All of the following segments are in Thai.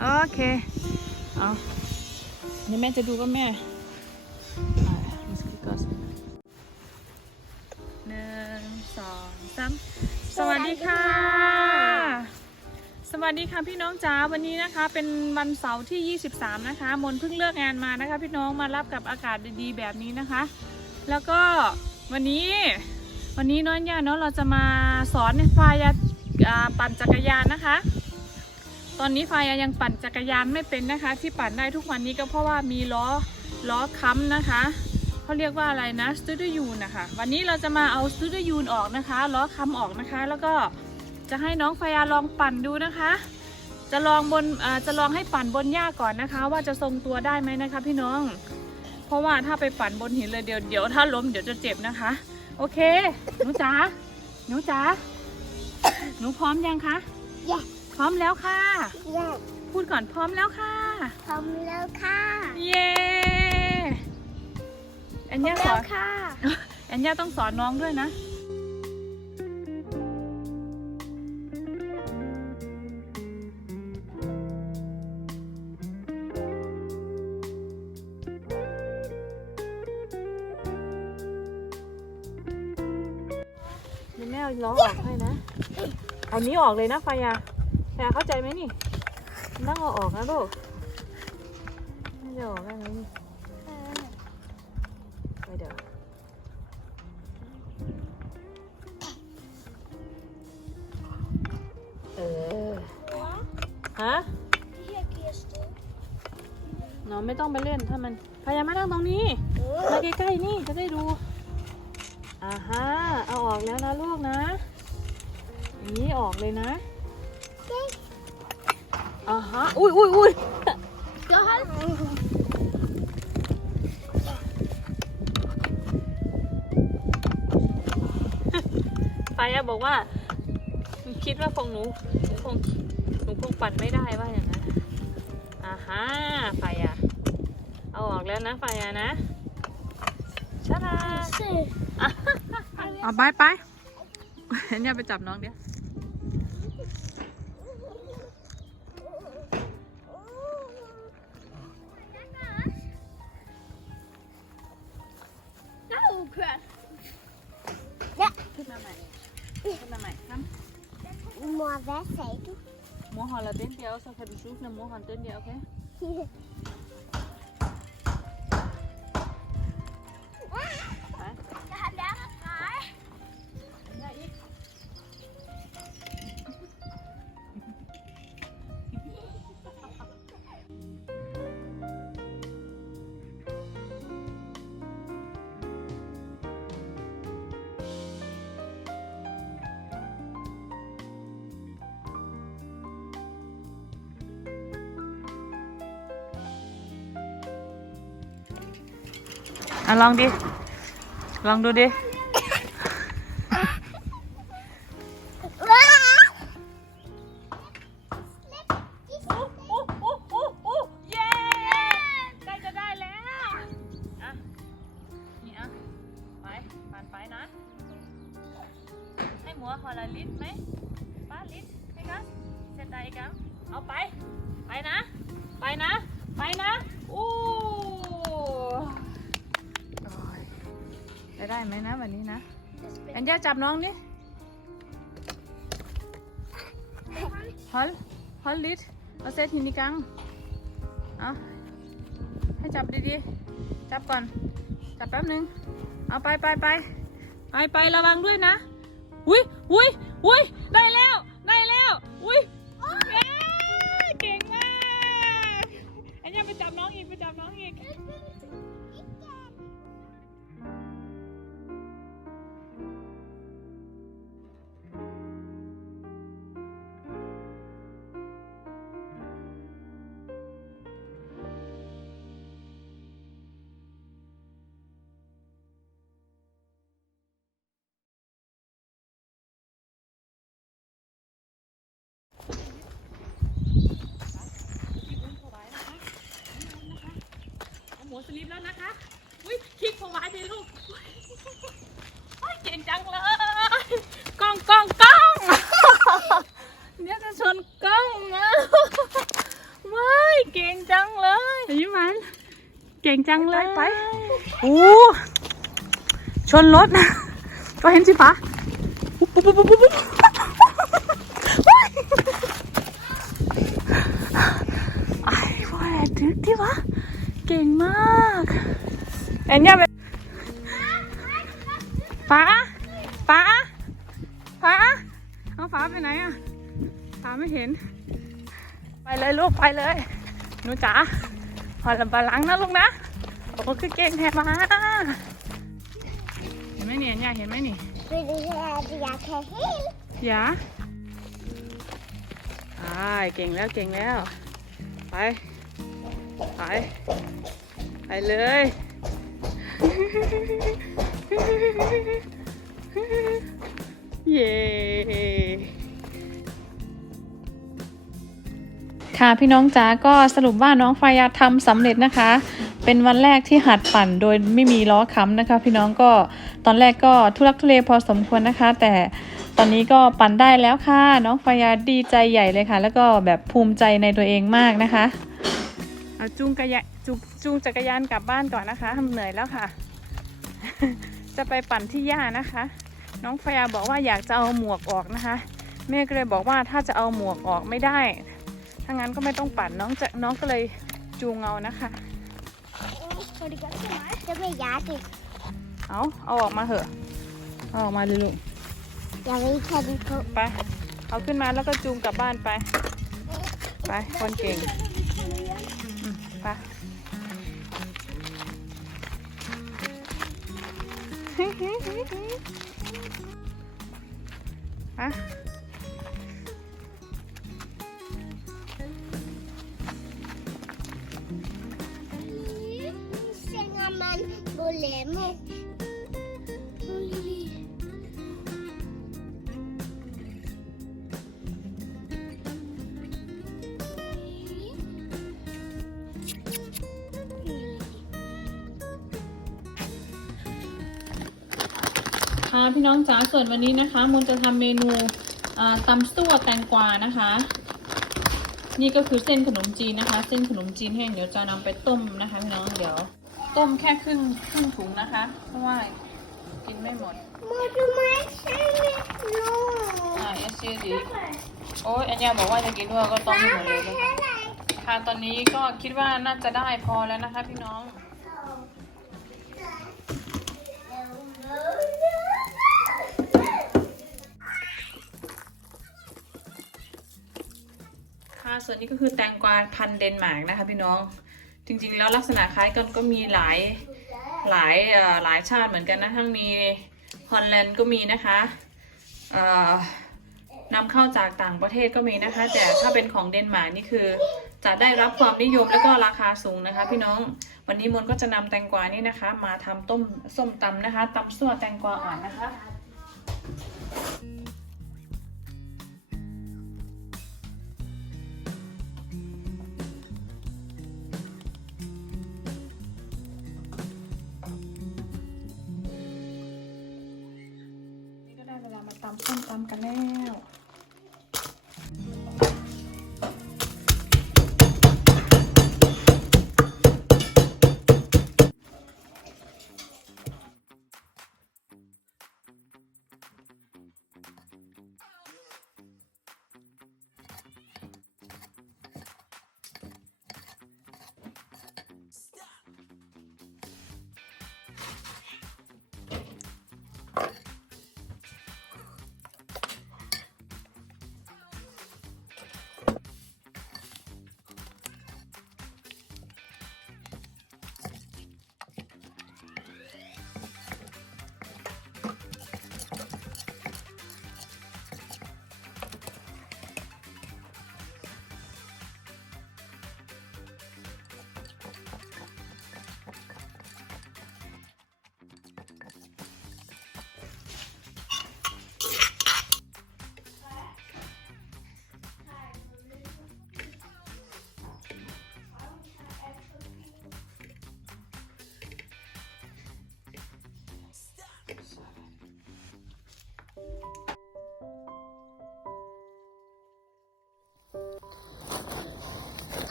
โอเคเอาเดี๋ยวแม่จะดูว่าแม่หนึ่งสองสามสวัสดีค่ะ สวัสดีค่ะพี่น้องจ๋าวันนี้นะคะ เป็นวันเสาร์ที่ 23 นะคะ มนเพิ่งเลิกงานมานะคะ พี่น้องมารับกับอากาศดีๆแบบนี้นะคะ แล้วก็วันนี้วันนี้น้องย่าเนาะเราจะมาสอนไฟยาอ่าปั่นจักรยานนะคะ ตอนนี้ฟายายังปั่นจักรยานไม่เป็นนะคะ ที่ปั่นได้ทุกวันนี้ก็เพราะว่ามีล้อล้อค้ำนะคะเขาเรียกว่าอะไรนะสตูดิยูนนะคะวันนี้เราจะมาเอาสตูดิยูนออกนะคะล้อค้ำออกนะคะ แล้วก็จะให้น้องฟายาลองปั่นดูนะคะ จะลองบนจะลองให้ปั่นบนหญ้าก่อนนะคะ ว่าจะทรงตัวได้ไหมนะคะ พี่น้อง เพราะว่าถ้าไปปั่นบนหินเลยเดี๋ยวเดี๋ยวถ้าล้มเดี๋ยวจะเจ็บนะคะ โอเคหนูจ๋าหนูจ๋าหนูพร้อมยังคะ Yes ร้อมแล้วค่ะ Yes พูดก่อนพร้อมแล้วค่ะ พร้อมแล้วค่ะเย้แอนย่าสแล้อวนค่ะแอนย่าต้องสอนน้องด้วยนะนี่แม่เอาล้อออกให้นะ เอานี้ออกเลยนะฟายาฟายาเข้าใจไหมนี่ต้องเอาออกนะลูกไม่จะออกได้ไหมนี่ไปเดี๋ยวเออฮะน้องไม่ต้องไปเล่นถ้ามันพยายามมานั่งตรงนี้มาใกล้ๆนี่จะได้ดูอ่าฮะเอาออกแล้วนะลูกนะนี้ออกเลยนะ อ่าฮะ อุ้ยอุ้ยอุ้ยปายาบอกว่า คิดว่าคงหนูคงหนูคงปั่นไม่ได้ว่าอย่างนั้นอ่าฮะปายาเอาออกแล้วนะปายานะชาดาเอาไปไปเนี่ยไปจับน้องเดี๋ยว hvad sagde du? ำมัวหอละเต้นเดียว så kan du slutte når mor har den der, okay? อะลองดิ ลองดูดิ ย่าจับน้องนี่ฮอลฮอลลิตเอาเซตหินนี่กังเอาให้จับดีๆ จับก่อน จับแป๊บนึง เอาไปไปไปไปไประวังด้วยนะ อุ้ยอุ้ยอุ้ย คลิกผมไว้ดิลูกโอ้ยเก่งจังเลยกล้องกล้องกล้องเนี่ยจะชนกล้องนะว้จังเลยยิ้มหวานเก่งจังเลยไปโอ้ชนรถนะก็เห็นสิฟ้าปุ๊บปุ๊บปุ๊บปุ๊บปุ๊บไอ้พ่อแอบถึกที่วะเก่งมากแอนเนี่ย ฟ้าไปไหนอะฟ้าไม่เห็น ไปเลยลูกไปเลย หนูจ๋าพอลำบาลังนะลูกนะ โอ้คือเก่งแท้มาเห็นไหมเนี่ยเนี่ยเห็นไหมนี่ Vill du höra jag kan helt? ยาไปเก่งแล้วเก่งแล้ว ไป ไป ไปเลยเย้ ค่ะพี่น้องจ๋าก็สรุปว่าน้องฟายาทำสำเร็จนะคะ เป็นวันแรกที่หัดปั่นโดยไม่มีล้อค้ำนะคะ พี่น้องก็ตอนแรกก็ทุลักทุเลพอสมควรนะคะ แต่ตอนนี้ก็ปั่นได้แล้วค่ะ น้องฟายาดีใจใหญ่เลยค่ะ แล้วก็แบบภูมิใจในตัวเองมากนะคะเอาจูงกระยะจจูงจักรยานกลับบ้านก่อนนะคะเหนื่อยแล้วค่ะ จะไปปั่นที่ย่านะคะ น้องฟายาบอกว่าอยากจะเอาหมวกออกนะคะแม่ก็เลยบอกว่าถ้าจะเอาหมวกออกไม่ได้ ถ้างั้นก็ไม่ต้องปั่นน้องจะน้องก็เลยจูงเอานะคะ Har du gått till mig? Det blir jäkligt. เอาเอาออกมาเถอะเอาออกมาเลยลูก Jag vill ta dig på. ไปเอาขึ้นมาแล้วก็จูงกลับบ้านไป ไปคนเก่งอืมไปไป พี่น้องจ๋าส่วนวันนี้นะคะมนจะทำเมนูอ่าตำซั่วแตงกวานะคะ นี่ก็คือเส้นขนมจีนนะคะ เส้นขนมจีนแห้งเดี๋ยวจะนำไปต้มนะคะพี่น้องเดี๋ยว ต้มแค่ครึ่งครึ่งถุงนะคะ เพราะว่ากินไม่หมด Må du mig säga nå? อ่าเอสซีดีโอ้ยอัญญาบอกว่าจะกินด้วยก็ต้องให้หมดเลยนะคะ Hej. ค่ะตอนนี้ก็คิดว่าน่าจะได้พอแล้วนะคะ พี่น้องค่ ส่วนนี้ก็คือแตงกวาพันเดนมาร์กนะคะพี่น้อง จริง ๆ แล้วลักษณะคล้ายกันก็มีหลายหลายหลายชาติเหมือนกันนะทั้งมีฮอลแลนด์ก็มีนะคะนำเข้าจากต่างประเทศก็มีนะคะ แต่ถ้าเป็นของเดนมาร์กนี่คือจะได้รับความนิยมและก็ราคาสูงนะคะ พี่น้องวันนี้มนก็จะนำแตงกวานี่นะคะ มาทำต้มส้มตำนะคะตำซั่วแตงกวาอ่อนนะคะ กันแล้ว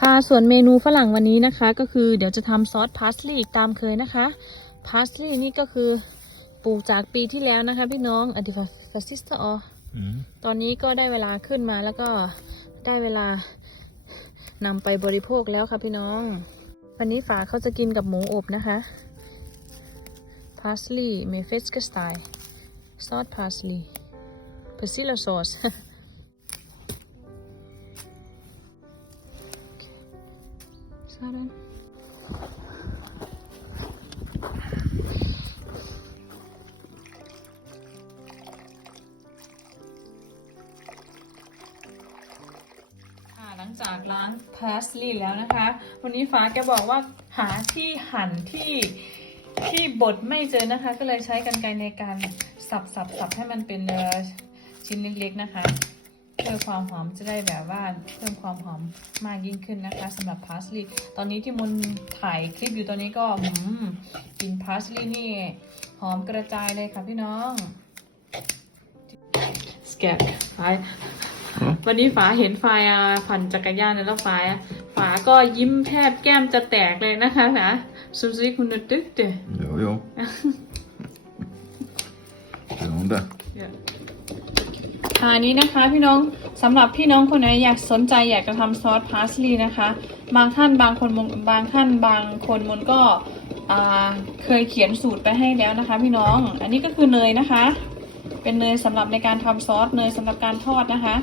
ค่ะส่วนเมนูฝรั่งวันนี้นะคะ ก็คือเดี๋ยวจะทำซอสพาสลีย์อีกตามเคยนะคะพาสลีย์นี่ก็คือปลูกจากปีที่แล้วนะคะ พี่น้องอดีตฟาสซิสต์อ Mm. ตอนนี้ก็ได้เวลาขึ้นมาแล้วก็ได้เวลานำไปบริโภคแล้วค่ะพี่น้อง วันนี้ฝาเขาจะกินกับหมูอบนะคะพาสลีย์เมฟสกสไตล์ซอสพาสลีย์เพ อร์ซิลซอส Sådan. Ah, หลังจากล้างพาสลีแล้วนะคะ วันนี้ฟ้าแกบอกว่าหาที่หั่นที่ที่บดไม่เจอนะคะ ก็เลยใช้กันไกรในการสับสับสับให้มันเป็นชิ้นเล็กๆนะคะ เพื่อความหอมจะได้แบบว่าเพิ่มความหอมมากยิ่งขึ้นนะคะสำหรับพาสลีย์ตอนนี้ที่มุนถ่ายคลิปอยู่ตอนนี้ก็หืมกลินพาสลีย์นี่หอมกระจายเลยค่ะพี่น้องสแกตไฟวันนี้ฝาเห็นไฟอะปั่นจักรยานแล้วฝาฝาก็ยิ้มแทบแก้มจะแตกเลยนะคะนะซูซิคุณตึ๊กเต Jo, jo. Sådan der. อันนี้นะคะ พี่น้องสำหรับพี่น้องคนไหนอยากสนใจอยากจะทำซอสพาสลีย์นะคะ บางท่านบางคนมนบางท่านบางคนมนก็เคยเขียนสูตรไปให้แล้วนะคะ พี่น้อง อันนี้ก็คือเนยนะคะ เป็นเนยสำหรับในการทำซอสเนยสำหรับการทอดนะคะ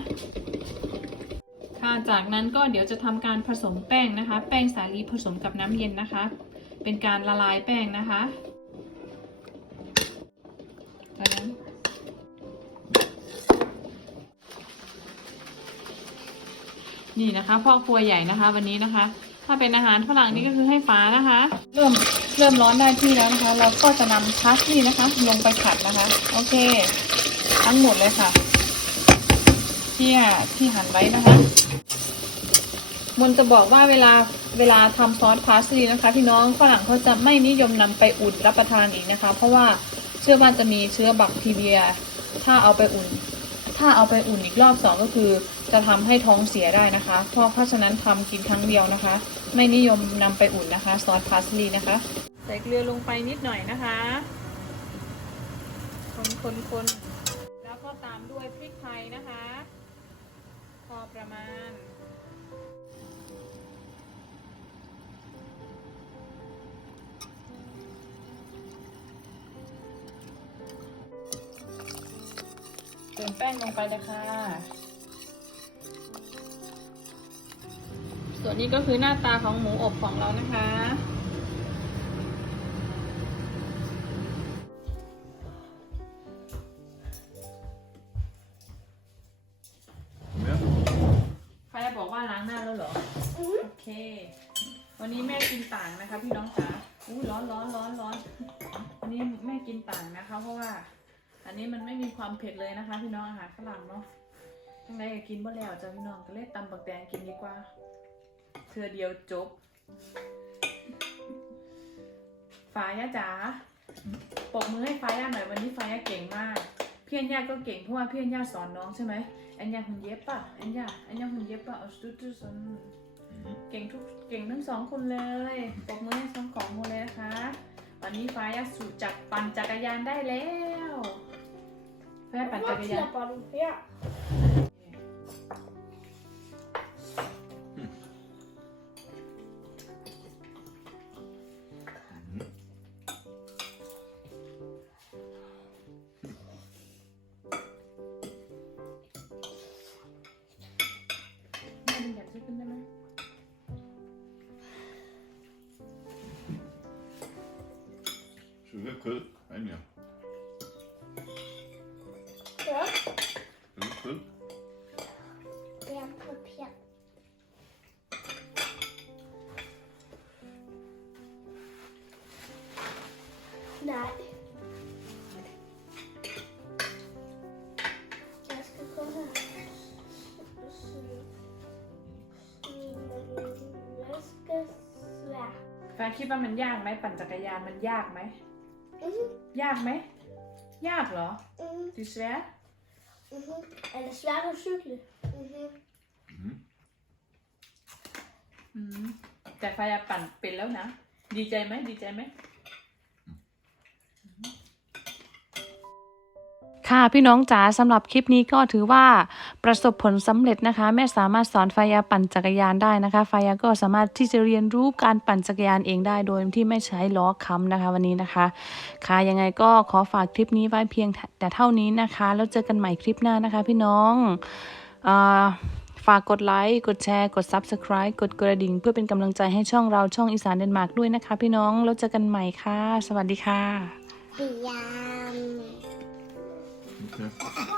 ค่ะจากนั้นก็เดี๋ยวจะทำการผสมแป้งนะคะ แป้งสาลีผสมกับน้ำเย็นนะคะ เป็นการละลายแป้งนะคะ นี่นะคะพ่อครัวใหญ่นะคะ วันนี้นะคะ ถ้าเป็นอาหารฝรั่งนี่ก็คือให้ฟ้านะคะ เริ่มเริ่มร้อนได้ที่แล้วนะคะ เราก็จะนำพาสลีย์นะคะ ลงไปผัดนะคะ โอเค ทั้งหมดเลยค่ะที่ที่หั่นไว้นะคะมนจะบอกว่าเวลาเวลาทำซอสพาสลีนะคะพี่น้องฝรั่งเขาจะไม่นิยมนำไปอุ่นรับประทานอีกนะคะ เพราะว่าเชื่อว่าจะมีเชื้อแบคทีเรีย ถ้าเอาไปอุ่น ถ้าเอาไปอุ่นอีกรอบสองก็คือ จะทำให้ท้องเสียได้นะคะ เพราะเพราะฉะนั้นทำกินครั้งเดียวนะคะ ไม่นิยมนำไปอุ่นนะคะ ซอสพาสลีนะคะ ใส่เกลือลงไปนิดหน่อยนะคะ คนคนคนแล้วก็ตามด้วยพริกไทยนะคะ พอประมาณ มแป้งลงไปเลยค่ะ ส่วนนี้ก็คือหน้าตาของหมูอบของเรานะคะ อันนี้มันไม่มีความเผ็ดเลยนะคะ พี่น้องอาหารฝรั่งเนาะทั้งใดก็กินบ่แล้วจ้ะพี่น้องก็เลยตำบักแตงกินดีกว่าเธอเดียวจบฟ้ายะจ๋าปรบมือให้ฟ้ายาหน่อยวันนี้ฟ้ายาเก่งมาก เพี่อนย่าก็เก่งเพราะว่าเพี่อนย่าสอนน้องใช่ไหมอันยาหุ่นเย็บป่ะอันยาอันยาหุ่นเย็บป่ะเอาสตูดิโอสอนเก่งทุกเก่งทั้งสองคนเลยปรบมือให้ทั้งสองคนเลยนะคะ วันนี้ฟ้ายาสู่จักปั่นจักรยานได้แล้ว แฟ้ปั่นจักรยา คิดว่ามันยากไหมปั่นจักรยานมันยากไหม Mhm. ยากไหม ยากเหรอ Mhm. ดิสแวร์ Mhm. Eller svära och cykla. Mhm. Mhm. อืมแต่พยายามปั่นเป็นแล้วนะ ดีใจไหมดีใจไหม ค่ะพี่น้องจ๋าสำหรับคลิปนี้ก็ถือว่าประสบผลสำเร็จนะคะ แม่สามารถสอนฟายาปั่นจักรยานได้นะคะฟายาก็สามารถที่จะเรียนรู้การปั่นจักรยานเองได้โดยที่ไม่ใช้ล้อค้ำนะคะ วันนี้นะคะ ค่ะยังไงก็ขอฝากคลิปนี้ไว้เพียงแต่เท่านี้นะคะ แล้วเจอกันใหม่คลิปหน้านะคะ พี่น้องอฝากกดไลค์กดแชร์กด Subscribe กดกระดิ่ง เพื่อเป็นกำลังใจให้ช่องเราช่องอีสานเดนมาร์กด้วยนะคะ พี่น้องแล้วเจอกันใหม่ค่ะ สวัสดีค่ะ Okay.